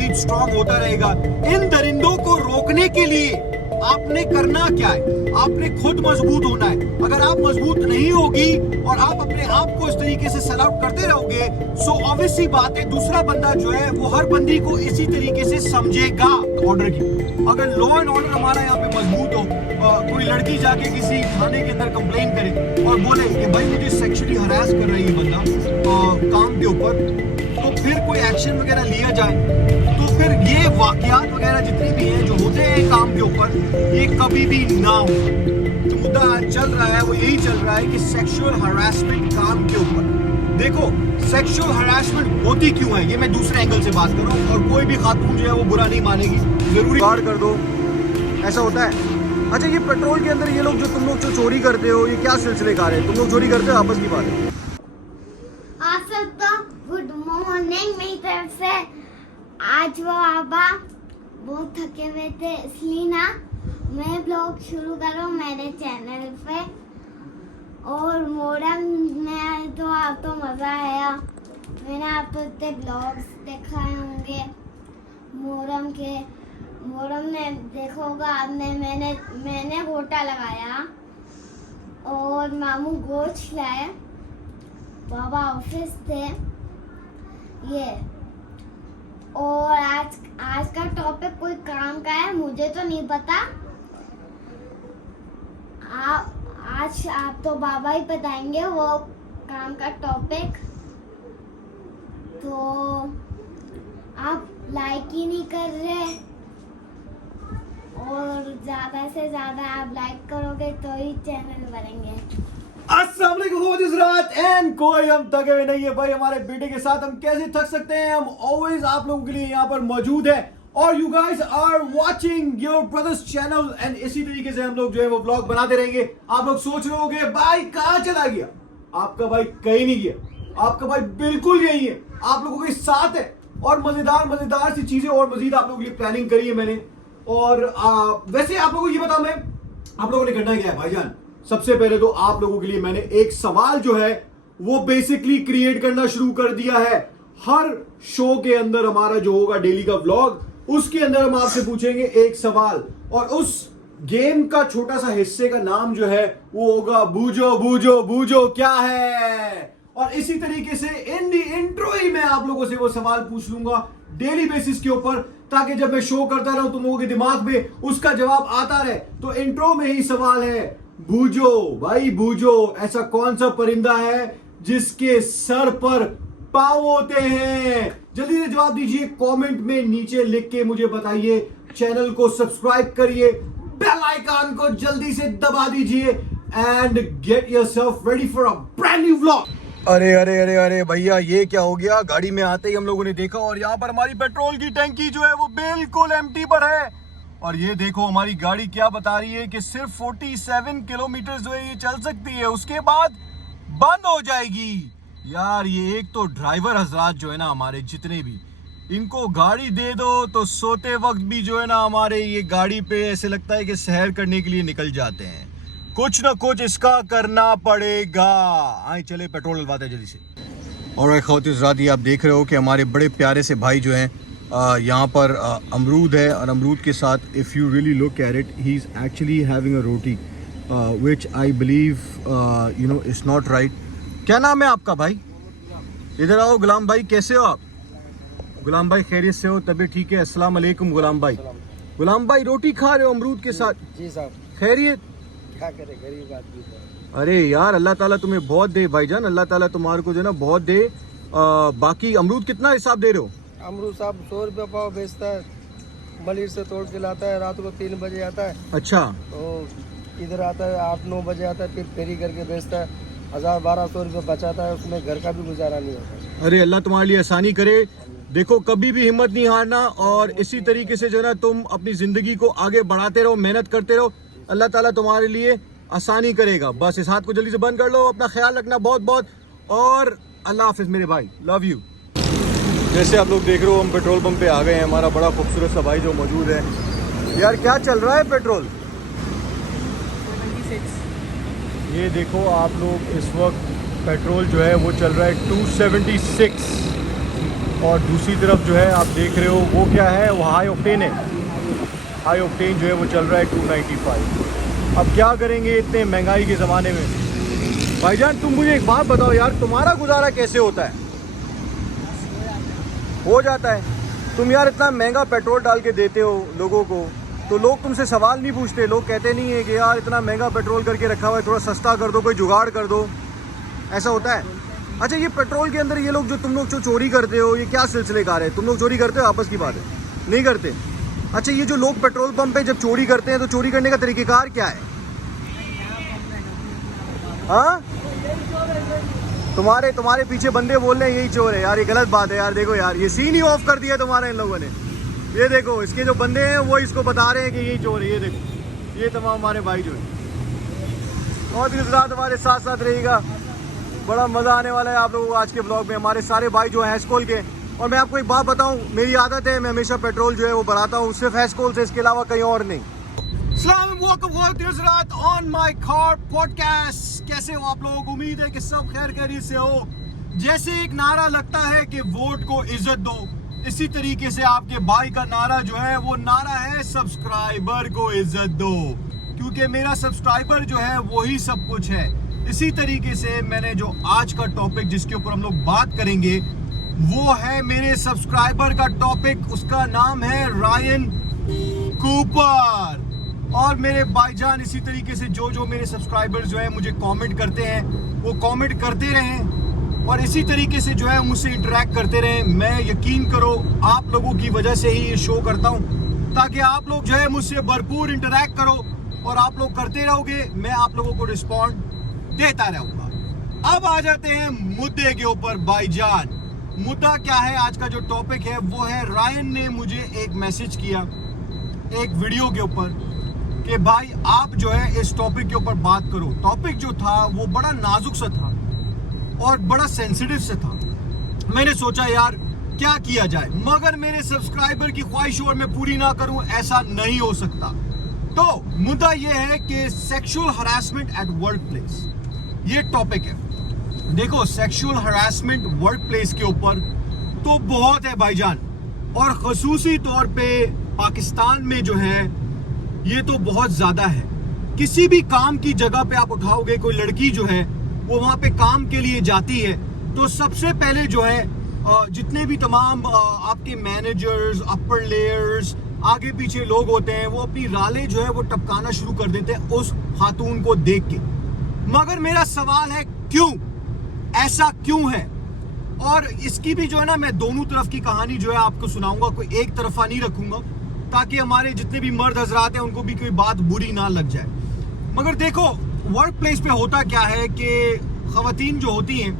मजीद strong होता रहेगा। इन दरिंदों को रोकने के लिए आपने करना क्या है? आपने खुद मजबूत होना है। अगर आप मजबूत नहीं होगी और आप अपने आप को इस तरीके से सेल आउट करते रहोगे, सो ऑब्वियस सी बात है दूसरा बंदा जो है वो हर बंदी को इसी तरीके से समझेगा। ऑर्डर की अगर लॉ एंड ऑर्डर हमारा यहाँ पे मजबूत हो, कोई लड़की जाके किसी थाने के अंदर कंप्लेन करे और बोले कि भाई मुझे सेक्सुअली हरास कर रही है बंदा काम के ऊपर, तो फिर कोई एक्शन वगैरह लिया जाए, तो फिर ये वाकयात वगैरह जितने भी हैं जो होते हैं काम के ऊपर, ये कभी भी ना हो। जो मुद्दा आज चल रहा है वो यही चल रहा है कि सेक्सुअल हरासमेंट काम के ऊपर। देखो सेक्सुअल हरासमेंट होती क्यों है, ये मैं दूसरे एंगल से बात कर रहा हूँ, और कोई भी खातून जो है वो बुरा नहीं मानेगी, जरूरी बाहर कर दो, ऐसा होता है। अच्छा, ये पेट्रोल के अंदर ये लोग जो तुम लोग जो चोरी करते हो, ये क्या सिलसिले कार है? तुम लोग चोरी करते हो, आपस की बात है। गुड मॉर्निंग मेरी तरफ से। आज वो आबा बहुत थके हुए थे, इसलिए ना मैं ब्लॉग शुरू कर रहा हूँ मेरे चैनल पे। और मोहर्रम में तो आप तो मज़ा आया, मैंने आप तो इतने ब्लॉग्स दिखाए होंगे मोहर्रम के। मोहर्रम में देखा होगा आपने, मैंने गोटा लगाया और मामू गोश्त लाए, बाबा ऑफिस थे ये। और आज का टॉपिक कोई काम का है, मुझे तो नहीं पता। आज आप तो बाबा ही बताएंगे वो काम का टॉपिक। तो आप लाइक ही नहीं कर रहे, और ज्यादा से ज्यादा आप लाइक करोगे तो ही चैनल बढ़ेंगे। अस्सलाम वालेकुम हज़रात, एंड कोई हम थके हुए नहीं है भाई हमारे बेटे के साथ। हम कैसे थक सकते हैं? हम ऑलवेज आप लोगों के लिए यहाँ पर मौजूद है, और you guys are watching your brothers channel, and इसी तरीके से हम लोग जो है वो ब्लॉग बनाते रहेंगे। आप लोग सोच रहे होंगे भाई कहाँ चला गया? आपका भाई कहीं नहीं गया, आपका भाई बिल्कुल यही है, आप लोगों के साथ है। और मजेदार सी चीजें और मजीद आप लोगों के लिए प्लानिंग करी है मैंने। और वैसे आप लोगों को ये बताऊं मैं, आप लोगों ने करना क्या है भाईजान? सबसे पहले तो आप लोगों के लिए मैंने एक सवाल जो है वो बेसिकली क्रिएट करना शुरू कर दिया है। हर शो के अंदर हमारा जो होगा डेली का व्लॉग, उसके अंदर हम आपसे पूछेंगे एक सवाल, और उस गेम का छोटा सा हिस्से का नाम जो है वो होगा बूझो बूझो बूझो क्या है। और इसी तरीके से इन दी इंट्रो ही मैं आप लोगों से वो सवाल पूछ लूंगा डेली बेसिस के ऊपर, ताकि जब मैं शो करता रहूं तुम लोगों के दिमाग में उसका जवाब आता रहे। तो इंट्रो में ही सवाल है, बूझो भाई बूझो, ऐसा कौन सा परिंदा है जिसके सर पर पांव होते हैं? जल्दी से जवाब दीजिए, कमेंट में नीचे लिख के मुझे बताइए। चैनल को सब्सक्राइब करिए, बेल आइकन को जल्दी से दबा दीजिए, and get yourself ready for a brand new vlog. अरे अरे अरे अरे भैया, ये क्या हो गया? गाड़ी में आते ही हम लोगों ने देखा और यहाँ पर हमारी पेट्रोल की टंकी जो है वो बिल्कुल एम्प्टी पर है। और ये देखो हमारी गाड़ी क्या बता रही है कि सिर्फ 47 किलोमीटर जो है ये चल सकती है, उसके बाद बंद हो जाएगी। यार ये एक तो ड्राइवर हजरात जो है ना हमारे जितने भी, इनको गाड़ी दे दो तो सोते वक्त भी जो है ना हमारे ये गाड़ी पे ऐसे लगता है कि सैर करने के लिए निकल जाते हैं। कुछ ना कुछ इसका करना पड़ेगा। आए चले पेट्रोल डलवाते हैं जल्दी से। और ख़वातीन हज़रात, ये आप देख रहे हो कि हमारे बड़े प्यारे से भाई जो हैं, यहाँ पर अमरूद है, और अमरूद के साथ if you really look at it, he is actually having a roti which I believe you know is not right. क्या नाम है आपका भाई? इधर आओ गुलाम भाई, कैसे हो आप? गुलाम भाई खैरियत से हो? तबीयत ठीक है? अस्सलाम वालेकुम गुलाम भाई। गुलाम भाई रोटी खा रहे हो अमरूद के साथ? जी साहब। खैरियत? क्या करे, गरीब आदमी है। अरे यार अल्लाह ताला तुम्हें बहुत दे भाईजान, अल्लाह ताला तुम्हारे को जो है ना बहुत दे। बाकी अमरूद कितना हिसाब दे रहे हो? अमरूद साहब 100 रुपये पाव बेचता है, मलिर से तोड़ के लाता है, रात को 3 बजे आता है। अच्छा। तो इधर आता है 8-9 बजे आता है, फिर फेरी करके बेचता है, 1000-1200 रुपये बचाता है, उसमें घर का भी गुजारा नहीं होता। अरे अल्लाह तुम्हारे लिए आसानी करे। देखो कभी भी हिम्मत नहीं हारना, और इसी तरीके से जो है ना तुम अपनी जिंदगी को आगे बढ़ाते रहो, मेहनत करते रहो, अल्लाह ताला तुम्हारे लिए आसानी करेगा। बस इस हाथ को जल्दी से बंद कर लो, अपना ख्याल रखना बहुत बहुत, और अल्लाह हाफिज मेरे भाई, लव यू। जैसे आप लोग देख रहे हो हम पेट्रोल पंप पे आ गए हैं, हमारा बड़ा खूबसूरत सा भाई जो मौजूद है। यार क्या चल रहा है पेट्रोल? 76। ये देखो आप लोग, इस वक्त पेट्रोल जो है वो चल रहा है 276। और दूसरी तरफ जो है आप देख रहे हो वो क्या है, वो हाई ऑक्टेन है। हाई ऑक्टेन जो है वो चल रहा है 295। अब क्या करेंगे इतने महंगाई के ज़माने में। भाईजान तुम मुझे एक बात बताओ यार, तुम्हारा गुजारा कैसे होता है? हो जाता है। तुम यार इतना महंगा पेट्रोल डाल के देते हो लोगों को, तो लोग तुमसे सवाल नहीं पूछते? लोग कहते नहीं है कि यार इतना महंगा पेट्रोल करके रखा हुआ है, थोड़ा सस्ता कर दो, कोई जुगाड़ कर दो? ऐसा होता है? अच्छा, ये पेट्रोल के अंदर ये लोग जो तुम लोग जो चोरी करते हो, ये क्या सिलसिलेकार है? तुम लोग चोरी करते हो? आपस की बात है, नहीं करते? अच्छा, ये जो लोग पेट्रोल पंप पे जब चोरी करते हैं तो चोरी करने का तरीक़ेकार क्या है? हाँ, तुम्हारे पीछे बंदे बोल रहे हैं यही चोर है। यार ये गलत बात है यार। देखो यार, ये सीन ही ऑफ कर दिया तुम्हारा इन लोगों ने। ये देखो, इसके जो बंदे हैं वो इसको बता रहे हैं कि यही चोर है। ये देखो, ये तमाम हमारे भाई जो है। और गुजरात हमारे साथ साथ रहेगा, बड़ा मज़ा आने वाला है आप लोगों को आज के ब्लॉग में। हमारे सारे भाई जो हैं हैस्कोल के। और मैं आपको एक बात बताऊं, मेरी आदत है, मैं हमेशा पेट्रोल जो है वो भराता हूँ सिर्फ हैस्कोल से, इसके अलावा कहीं और नहीं। On my car podcast. कैसे हो आप लोग? उम्मीद है कि सब खैर खैरियत से हो। जैसे एक नारा लगता है कि वोट को इज्जत दो, इसी तरीके से आपके भाई का नारा जो है वो नारा है सब्सक्राइबर को इज्जत दो, क्योंकि मेरा सब्सक्राइबर जो है वही सब कुछ है। इसी तरीके से मैंने जो आज का टॉपिक जिसके ऊपर हम लोग बात करेंगे वो है मेरे सब्सक्राइबर का टॉपिक। उसका नाम है रायन कूपर। और मेरे भाईजान इसी तरीके से जो मेरे सब्सक्राइबर्स जो है मुझे कमेंट करते हैं वो कमेंट करते रहें और इसी तरीके से जो है मुझसे इंटरेक्ट करते रहें। मैं यकीन करो आप लोगों की वजह से ही ये शो करता हूँ, ताकि आप लोग जो है मुझसे भरपूर इंटरेक्ट करो और आप लोग करते रहोगे, मैं आप लोगों को रिस्पॉन्ड देता रहूँगा। अब आ जाते हैं मुद्दे के ऊपर भाईजान। मुद्दा क्या है? आज का जो टॉपिक है वो है, रायन ने मुझे एक मैसेज किया एक वीडियो के ऊपर कि भाई आप जो है इस टॉपिक के ऊपर बात करो। टॉपिक जो था वो बड़ा नाजुक सा था और बड़ा सेंसिटिव सा था। मैंने सोचा यार क्या किया जाए, मगर मेरे सब्सक्राइबर की ख्वाहिश और मैं पूरी ना करूं, ऐसा नहीं हो सकता। तो मुद्दा ये है कि sexual harassment at work place, ये टॉपिक है। देखो, सेक्सुअल हरासमेंट वर्क प्लेस के ऊपर तो बहुत है भाईजान, और खसूसी तौर पे पाकिस्तान में जो है ये तो बहुत ज्यादा है। किसी भी काम की जगह पे आप उठाओगे, कोई लड़की जो है वो वहां पे काम के लिए जाती है तो सबसे पहले जो है जितने भी तमाम आपके मैनेजर्स, अपर लेयर्स, आगे पीछे लोग होते हैं, वो अपनी रालें जो है वो टपकाना शुरू कर देते हैं उस खातून को देख के। मगर मेरा सवाल है क्यों, ऐसा क्यों है? और इसकी भी जो है ना, मैं दोनों तरफ की कहानी जो है आपको सुनाऊंगा, कोई एक तरफा नहीं रखूंगा, ताकि हमारे जितने भी मर्द हजरात हैं उनको भी कोई बात बुरी ना लग जाए। मगर देखो, वर्क प्लेस पे होता क्या है कि खवातीन जो होती हैं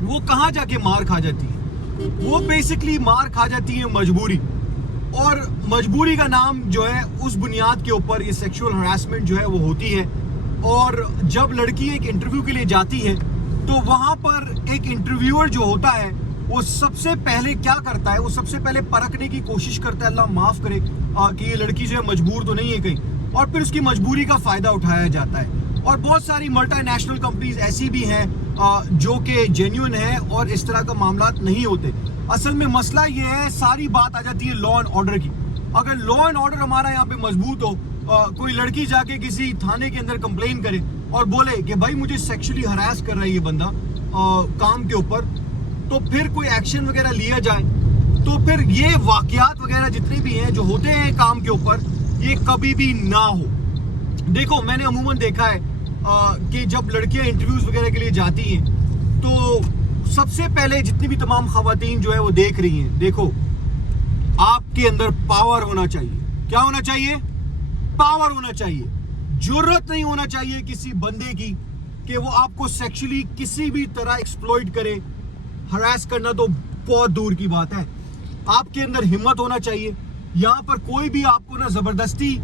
वो कहाँ जाके मार खा जाती हैं? वो बेसिकली मार खा जाती हैं मजबूरी, और मजबूरी का नाम जो है उस बुनियाद के ऊपर ये सेक्सुअल हरासमेंट जो है वो होती है। और जब लड़की एक इंटरव्यू के लिए जाती है तो वहाँ पर एक इंटरव्यूअर जो होता है वो सबसे पहले क्या करता है, वो सबसे पहले परखने की कोशिश करता है, अल्लाह माफ करे, कि ये लड़की जो है मजबूर तो नहीं है कहीं, और फिर उसकी मजबूरी का फायदा उठाया जाता है। और बहुत सारी मल्टीनेशनल कंपनीज ऐसी भी हैं जो कि जेन्युइन है और इस तरह का मामला नहीं होते। असल में मसला ये है, सारी बात आ जाती है लॉ एंड ऑर्डर की। अगर लॉ एंड ऑर्डर हमारा यहाँ पे मजबूत हो, कोई लड़की जाके किसी थाने के अंदर कंप्लेन करे और बोले कि भाई मुझे सेक्सुअली हरास कर रहा है ये बंदा काम के ऊपर, तो फिर कोई एक्शन वगैरह लिया जाए, तो फिर ये वाकयात वगैरह जितने भी हैं जो होते हैं काम के ऊपर, ये कभी भी ना हो। देखो, मैंने अमूमन देखा है कि जब लड़कियां इंटरव्यूज वगैरह के लिए जाती हैं तो सबसे पहले जितनी भी तमाम खवातीन जो है वो देख रही हैं, देखो आपके अंदर पावर होना चाहिए। क्या होना चाहिए? पावर होना चाहिए। जरूरत नहीं होना चाहिए किसी बंदे की कि वो आपको सेक्सुअली किसी भी तरह एक्सप्लॉइट करे। हरास करना तो बहुत दूर की बात है। आपके अंदर हिम्मत होना चाहिए। यहाँ पर कोई भी आपको ना जबरदस्ती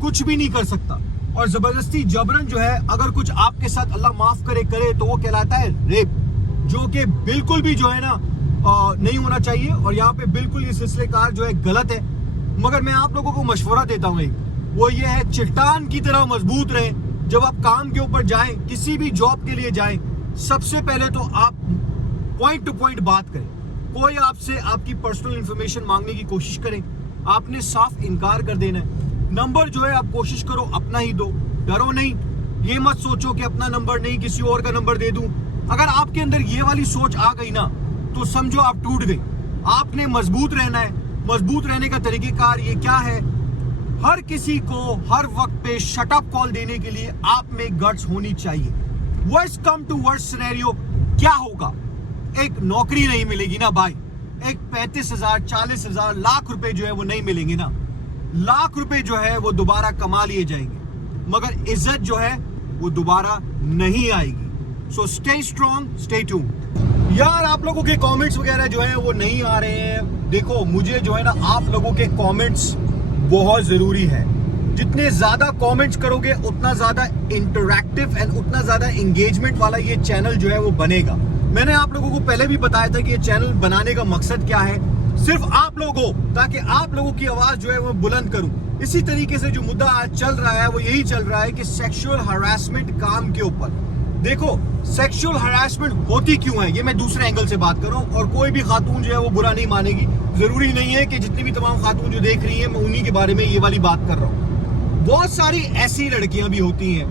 कुछ भी नहीं कर सकता, और जबरदस्ती जबरन जो है अगर कुछ आपके साथ अल्लाह माफ करे करे तो वो कहलाता है रेप, जो कि बिल्कुल भी जो है ना नहीं होना चाहिए। और यहाँ पे बिल्कुल ये सिलसिलेकार जो है गलत है। मगर मैं आप लोगों को मशवरा देता हूँ, वो ये है, चट्टान की तरह मजबूत रहें। जब आप काम के ऊपर जाएं, किसी भी जॉब के लिए जाएं, सबसे पहले तो आप पॉइंट टू पॉइंट बात करें। कोई आपसे आपकी पर्सनल इंफॉर्मेशन मांगने की कोशिश करे, आपने साफ इनकार कर देना है। नंबर जो है आप कोशिश करो अपना ही दो, डरो नहीं। ये मत सोचो कि अपना नंबर नहीं किसी और का नंबर दे दूं। अगर आपके अंदर ये वाली सोच आ गई ना तो समझो आप टूट गई। आपने मजबूत रहना है। मजबूत रहने का तरीकेकार ये क्या है, हर किसी को हर वक्त पे शट अप कॉल देने के लिए आप में गट्स होनी चाहिए। Worst come to worst scenario क्या होगा, एक नौकरी नहीं मिलेगी ना भाई, एक 35,000 40,000 लाख रुपए जो है वो नहीं मिलेंगे ना। लाख रुपए जो है वो दोबारा कमा लिए जाएंगे, मगर इज्जत जो है वो दोबारा नहीं आएगी। So stay strong, stay tuned. यार आप लोगों के कमेंट्स वगैरह जो है वो नहीं आ रहे हैं। देखो मुझे जो है ना आप लोगों के कमेंट्स बहुत जरूरी है। जितने ज्यादा कमेंट्स करोगे उतना ज्यादा इंटरैक्टिव एंड उतना ज्यादा एंगेजमेंट वाला ये चैनल जो है वो बनेगा। मैंने आप लोगों को पहले भी बताया था कि ये चैनल बनाने का मकसद क्या है, सिर्फ आप लोगों, ताकि आप लोगों की आवाज जो है वो बुलंद करूं। इसी तरीके से जो मुद्दा आज चल रहा है वो यही चल रहा है कि सेक्सुअल हरासमेंट काम के ऊपर। देखो सेक्सुअल हरासमेंट होती क्यों है ये मैं दूसरे एंगल से बात कर रहा हूँ, और कोई भी खातून जो है वो बुरा नहीं मानेगी। जरूरी नहीं है कि जितनी भी तमाम खातून जो देख रही है मैं उन्हीं के बारे में ये वाली बात कर रहा हूँ। बहुत सारी ऐसी लड़कियां भी होती हैं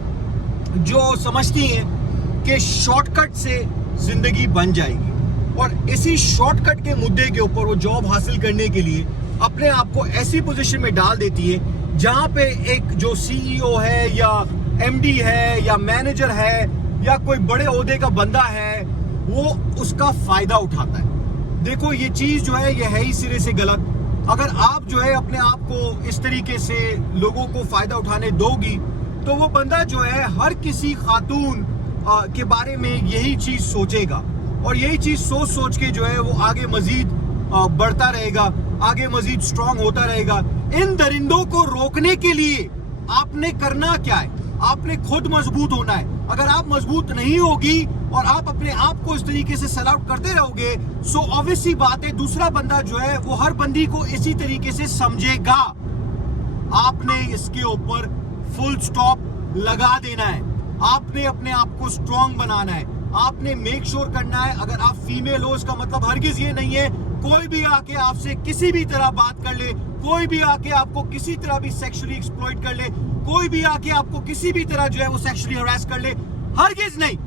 जो समझती हैं कि शॉर्टकट से जिंदगी बन जाएगी, और इसी शॉर्टकट के मुद्दे के ऊपर वो जॉब हासिल करने के लिए अपने आप को ऐसी पोजीशन में डाल देती है जहां पे एक जो सीईओ है या एमडी है या मैनेजर है या कोई बड़े ओहदे का बंदा है वो उसका फायदा उठाता है। देखो ये चीज जो है ये है ही सिरे से गलत। अगर आप जो है अपने आप को इस तरीके से लोगों को फायदा उठाने दोगी तो वो बंदा जो है हर किसी खातून के बारे में यही चीज सोचेगा, और यही चीज सोच सोच के जो है वो आगे मजीद बढ़ता रहेगा, आगे मजीद स्ट्रांग होता रहेगा। इन दरिंदों को रोकने के लिए आपने करना क्या है, आपने खुद मजबूत होना है। अगर आप मजबूत नहीं होगी और आप अपने आप को इस तरीके से सेल आउट करते रहोगे, सो ऑब्वियस सी बात है दूसरा बंदा जो है वो हर बंदी को इसी तरीके से समझेगा। आपने इसके ऊपर फुल स्टॉप लगा देना है। आपने अपने आप को स्ट्रांग बनाना है। आपने मेक श्योर करना है, अगर आप फीमेल हो इसका मतलब हरगिज ये नहीं है कोई भी आके आपसे किसी भी तरह बात कर ले, कोई भी आके आपको किसी तरह भी सेक्सुअली एक्सप्लॉइट कर ले, कोई भी आके आपको किसी भी तरह जो है वो सेक्सुअली हरास कर ले, हरगिज नहीं।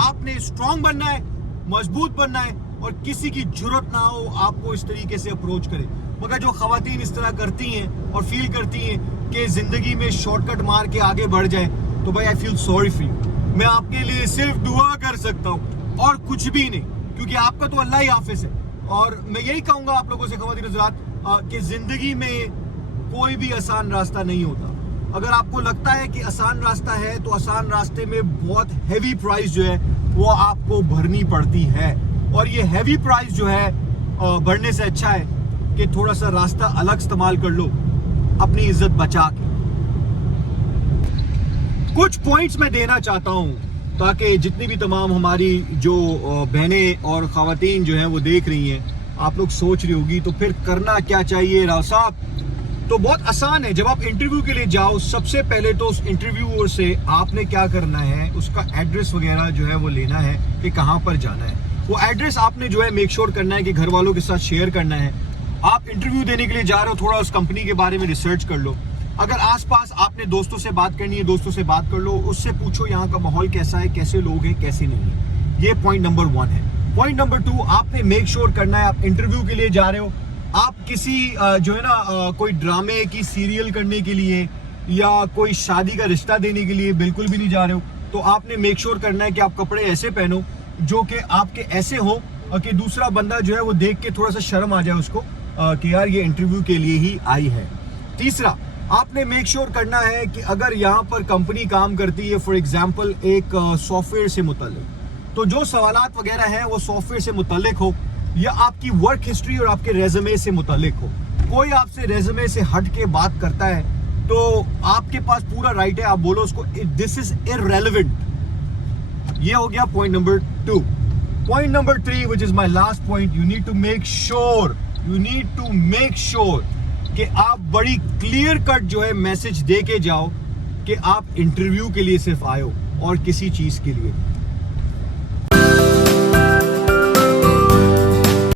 आपने स्ट्रांग बनना है, मजबूत बनना है, और किसी की जरूरत ना हो आपको इस तरीके से अप्रोच करे। मगर जो खवातीन इस तरह करती हैं और फील करती हैं कि जिंदगी में शॉर्टकट मार के आगे बढ़ जाए, तो भाई I feel sorry for you. मैं आपके लिए सिर्फ दुआ कर सकता हूँ और कुछ भी नहीं, क्योंकि आपका तो अल्लाह ही हाफिज है। और मैं यही कहूंगा आप लोगों से खवातीन हज़रात कि जिंदगी में कोई भी आसान रास्ता नहीं होता। अगर आपको लगता है कि आसान रास्ता है तो आसान रास्ते में बहुत हैवी प्राइस जो है वो आपको भरनी पड़ती है, और ये हैवी प्राइस जो है भरने से अच्छा है कि थोड़ा सा रास्ता अलग इस्तेमाल कर लो अपनी इज्जत बचा के। कुछ पॉइंट्स मैं देना चाहता हूं ताकि जितनी भी तमाम हमारी जो बहनें और खवातीन जो हैं वो देख रही हैं, आप लोग सोच रही होगी तो फिर करना क्या चाहिए राव साहब। तो बहुत आसान है, जब आप इंटरव्यू के लिए जाओ सबसे पहले तो उस इंटरव्यूअर से आपने क्या करना है, उसका एड्रेस वगैरह जो है वो लेना है कि कहाँ पर जाना है। वो एड्रेस आपने जो है मेक श्योर करना है कि घर वालों के साथ शेयर करना है। आप इंटरव्यू देने के लिए जा रहे हो, थोड़ा उस कंपनी के बारे में रिसर्च कर लो। अगर आसपास आपने दोस्तों से बात करनी है, दोस्तों से बात कर लो, उससे पूछो यहाँ का माहौल कैसा है, कैसे लोग हैं, कैसे नहीं है। ये पॉइंट नंबर 1 है। पॉइंट नंबर 2, आपने मेक श्योर करना है आप इंटरव्यू के लिए जा रहे हो, आप किसी जो है ना कोई ड्रामे की सीरियल करने के लिए या कोई शादी का रिश्ता देने के लिए बिल्कुल भी नहीं जा रहे हो। तो आपने मेक श्योर करना है कि आप कपड़े ऐसे पहनो जो कि आपके ऐसे हो कि दूसरा बंदा जो है वो देख के थोड़ा सा शर्म आ जाए उसको कि यार ये इंटरव्यू के लिए ही आई है। तीसरा, आपने मेक श्योर करना है कि अगर यहाँ पर कंपनी काम करती है फॉर एग्जांपल एक सॉफ्टवेयर से मुताल्लिक, तो जो सवालात वगैरह हैं वो सॉफ्टवेयर से मुताल्लिक हो या आपकी वर्क हिस्ट्री और आपके रेज्यूमे से मुताल्लिक हो। कोई आपसे रेज्यूमे से हट के बात करता है तो आपके पास पूरा राइट है, आप बोलो उसको दिस इज इररेलेवेंट। ये हो गया point number 2। Point number 3 which is my last point, you need to make sure कि आप बड़ी क्लियर कट जो है मैसेज दे के जाओ कि आप इंटरव्यू के लिए सिर्फ आए हो और किसी चीज के लिए।